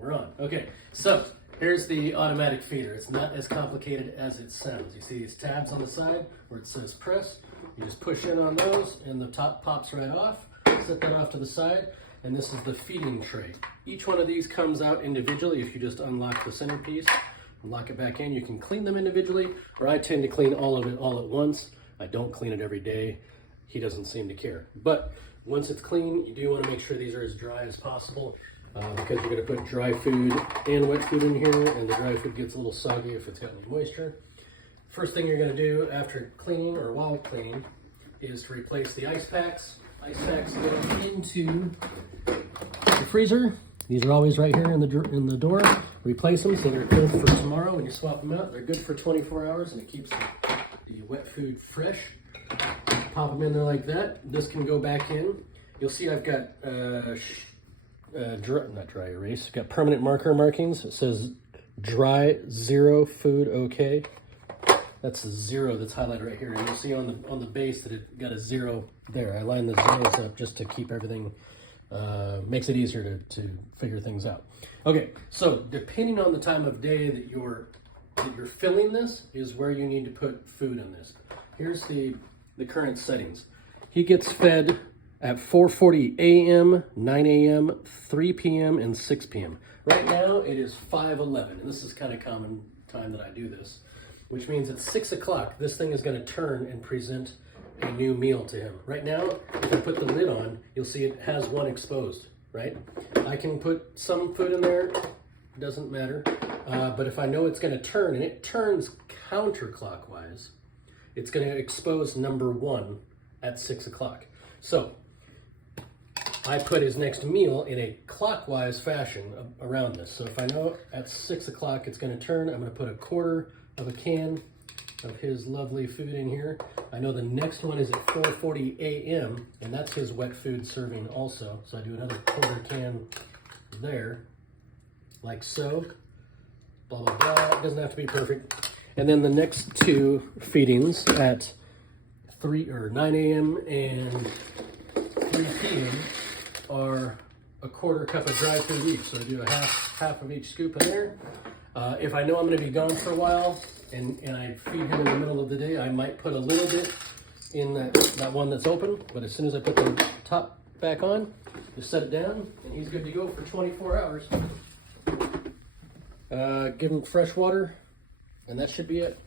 We're on. Okay, so here's the automatic feeder. It's not as complicated as it sounds. You see these tabs on the side where it says press. You just push in on those and the top pops right off. Set that off to the side, and this is the feeding tray. Each one of these comes out individually. If you just unlock the centerpiece and lock it back in, you can clean them individually, or I tend to clean all of it all at once. I don't clean it every day. He doesn't seem to care. But once it's clean, you do want to make sure these are as dry as possible because you're going to put dry food and wet food in here, and the dry food gets a little soggy if it's got any moisture. First thing you're going to do after cleaning or while cleaning is to replace the ice packs. Ice packs go into the freezer. These are always right here in the door. Replace them so they're good for tomorrow when you swap them out. They're good for 24 hours and it keeps the wet food fresh. Pop them in there like that. This can go back in. You'll see I've got not dry erase. I've got permanent marker markings. It says dry 0 food okay. That's the 0 that's highlighted right here, and you'll see on the base that it got a 0 there. I line the zeros up just to keep everything, makes it easier to figure things out. Okay, so depending on the time of day that you're filling this is where you need to put food in this. Here's the current settings. He gets fed at 4:40 a.m., 9 a.m., 3 p.m., and 6 p.m. Right now it is 5:11, and this is kind of common time that I do this, which means at 6 o'clock, this thing is going to turn and present a new meal to him. Right now, if I put the lid on, you'll see it has one exposed, right? I can put some food in there, doesn't matter. But if I know it's going to turn, and it turns counterclockwise, it's going to expose number 1 at 6 o'clock. So I put his next meal in a clockwise fashion around this. So if I know at 6 o'clock it's going to turn, I'm going to put a quarter of a can of his lovely food in here. I know the next one is at 4:40 a.m. and that's his wet food serving also. So I do another quarter can there, like so. Blah, blah, blah. It doesn't have to be perfect. And then the next 2 feedings at 9 a.m. and 3 p.m. are a quarter cup of dry food each. So I do a half of each scoop in there. If I know I'm going to be gone for a while and I feed him in the middle of the day, I might put a little bit in that one that's open. But as soon as I put the top back on, just set it down and he's good to go for 24 hours. Give him fresh water and that should be it.